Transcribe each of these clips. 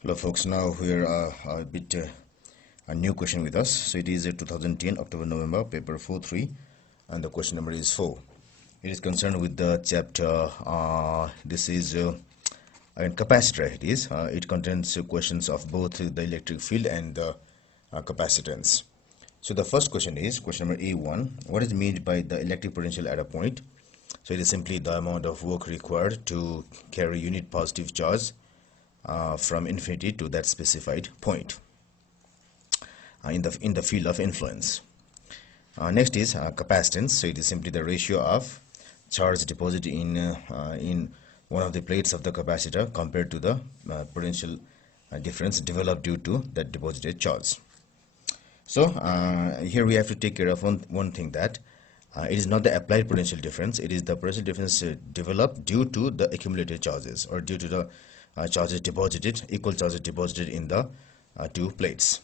Hello folks, now we're a bit a new question with us. So it is 2010 October November paper 4-3 and the question number is 4. It is concerned with the chapter this is capacitor. It contains questions of both the electric field and the capacitance. So the first question is question number A1. What is meant by the electric potential at a point? So it is simply the amount of work required to carry unit positive charge from infinity to that specified point in the field of influence. Next is capacitance. So it is simply the ratio of charge deposited in one of the plates of the capacitor compared to the potential difference developed due to that deposited charge. So here we have to take care of one thing, that it is not the applied potential difference, it is the potential difference developed due to the accumulated charges, or due to the charges deposited, equal charges deposited in the two plates.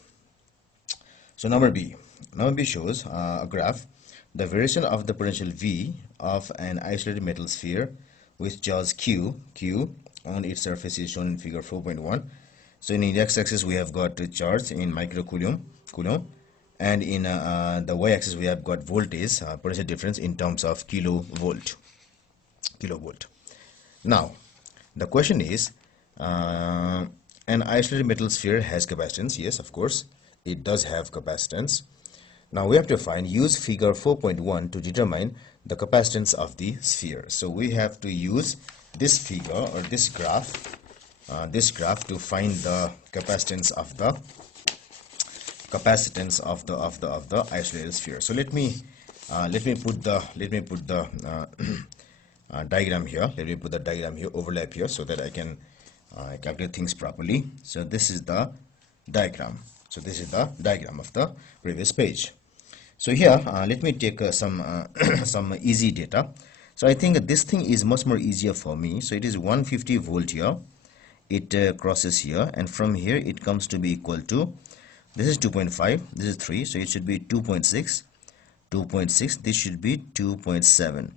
So number B shows a graph. The variation of the potential V of an isolated metal sphere with charge Q on its surface is shown in figure 4.1. So in the x-axis we have got charge in microcoulomb, and in the y-axis we have got voltage, potential difference in terms of kilovolt. Now the question is, an isolated metal sphere has capacitance. Yes, of course, it does have capacitance. Now we have to use figure 4.1 to determine the capacitance of the sphere. So we have to use this figure or this graph to find the capacitance of the isolated sphere. So let me put the diagram here. Let me put the diagram here, overlap here, so that I can calculate things properly. So this is the diagram. So this is the diagram of the previous page. So here let me take some easy data. So I think this thing is much more easier for me. So it is 150 volt here. It crosses here, and from here it comes to be equal to, this is 2.5, this is 3, so it should be 2.6, this should be 2.7.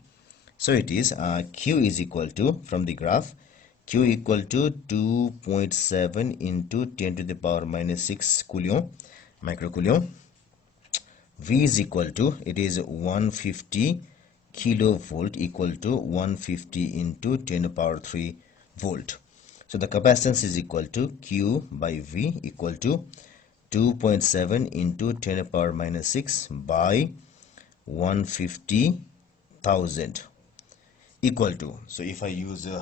So it is Q is equal to, from the graph, Q equal to 2.7 into 10 to the power minus 6 microcoulomb. V is equal to, it is 150 kilovolt equal to 150 into 10 to the power 3 volt. So the capacitance is equal to Q by V equal to 2.7 into 10 to the power minus 6 by 150,000 equal to, so if I use the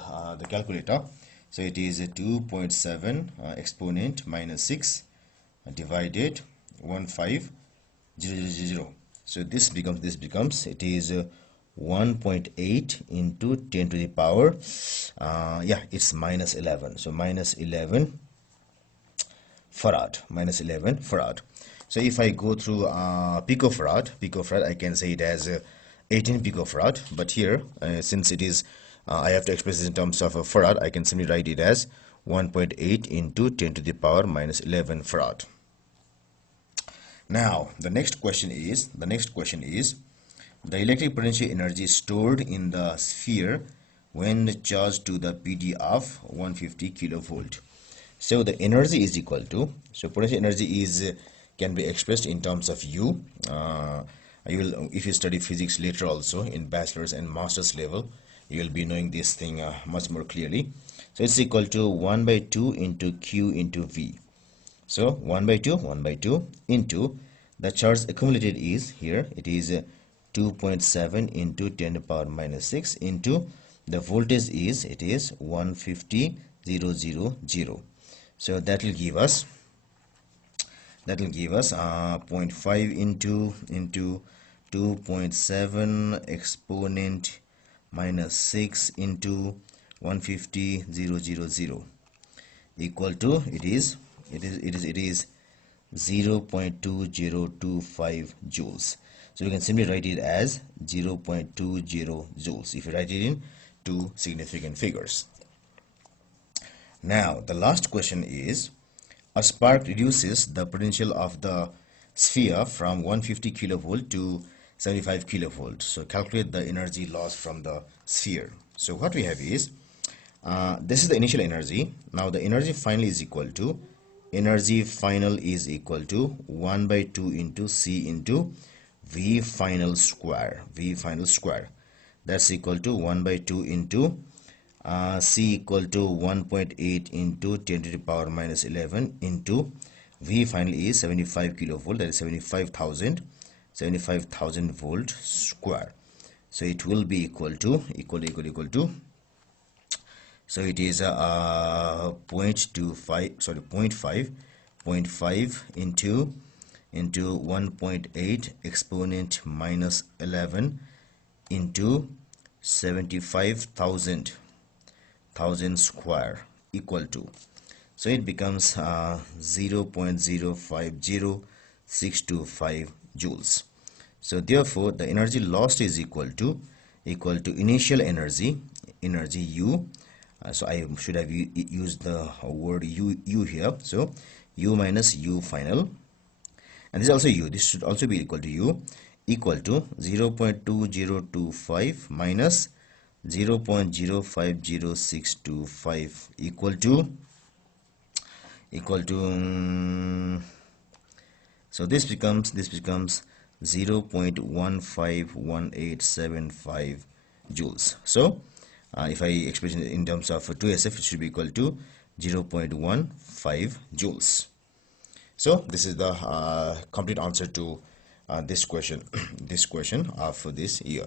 calculator, so it is 2.7 exponent minus 6 divided 15000. So this becomes it is 1.8 into 10 to the power it's minus 11. So minus 11 farad. So if I go through picofarad, I can say it as 18 picofarad, but here since it is I have to express this in terms of a farad, I can simply write it as 1.8 into 10 to the power minus 11 farad. Now the next question is the electric potential energy stored in the sphere when charged to the PD of 150 kilovolt. So the energy is equal to, so potential energy is can be expressed in terms of U. You will, if you study physics later also in bachelor's and master's level, you will be knowing this thing much more clearly. So it's equal to 1 by 2 into Q into V. So 1 by 2 into the charge accumulated is, here it is 2.7 into 10 to the power minus 6 into the voltage is, it is 150,000. So that will give us 0.5 into 2.7 exponent minus 6 into 150,000 equal to, it is 0.2025 joules. So you can simply write it as 0.20 joules if you write it in two significant figures. Now the last question is, a spark reduces the potential of the sphere from 150 kilovolt to 75 kilovolt. So calculate the energy loss from the sphere. So what we have is This is the initial energy. Now the energy final is equal to 1 by 2 into C into V final square. That's equal to 1 by 2 into C equal to 1.8 into 10 to the power minus 11 into V final is 75 kilovolt, that is 75,000 volt square. So it will be equal to so it is 0.5 into 1.8 exponent minus 11 into 75,000 square equal to, so it becomes 0.050625 joules. So therefore the energy lost is equal to initial energy U. So I should have used the word U here. So U minus U final, and this is also U. This should also be equal to U, equal to 0.2025 minus 0.050625 equal to so this becomes 0.151875 joules. So if I express it in terms of 2SF, it should be equal to 0.15 joules. So this is the complete answer to this question of this year.